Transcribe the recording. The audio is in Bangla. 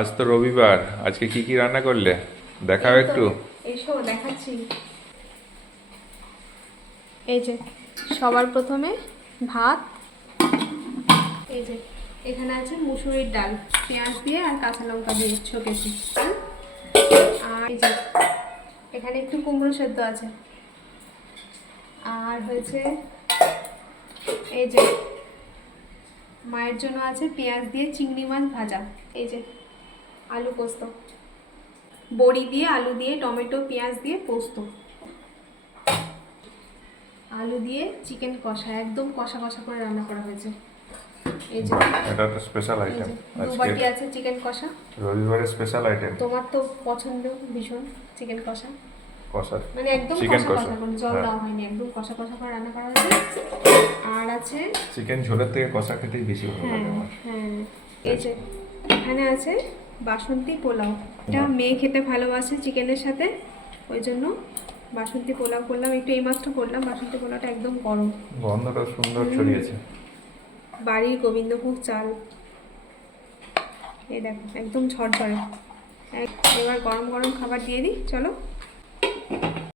আজ তো রবিবার। আজকে কি কি রান্না করলে? দেখাও একটু। এসো দেখাচ্ছি। এই যে সবার প্রথমে ভাত। এই যে এখানে আছে মুসুরির ডাল পেঁয়াজ দিয়ে আর কাঁচা লঙ্কা দিয়ে ছকেছি। আর এই যে এখানে একটু কুমড়ো সেদ্ধ আছে। আর হয়েছে এই যে মায়ের জন্য আছে পেঁয়াজ দিয়ে চিংড়ি মাছ ভাজা। এই যে আলু পোস্ত। বড়ি দিয়ে আলু দিয়ে টমেটো পেঁয়াজ দিয়ে পোস্ত। আলু দিয়ে চিকেন কষা একদম কষা কষা করে রান্না করা হয়েছে। এই যে এটা তো স্পেশাল আইটেম যে দু বাটি আজকে আছে চিকেন কষা। রবিবারের স্পেশাল আইটেম তোমার তো পছন্দ ভীষণ চিকেন কষা। কষা। মানে একদম কষা জল হ্যাঁ। দেওয়া হয়নি একদম কষা কষা করে রান্না করা হয়েছে। আর আছে চিকেন ঝোলের থেকে কষা খেতেই বেশি ভালো হ্যাঁ লাগে আমার। হ্যাঁ। এই যে এখানে আছে বাসন্তী পোলাও। এটা মেয়ে খেতে ভালোবাসে চিকেনের সাথে ওই জন্য বাসন্তী পোলাও করলাম। একটু এইমাত্র করলাম বাসন্তী পোলাওটা একদম গরম। গন্ধটা সুন্দর ছড়িয়েছে। বাড়ির গোবিন্দভোগ চাল। এই দেখো একদম ঝরঝরে। এবার গরম গরম খাবার দিয়ে দিই চলো।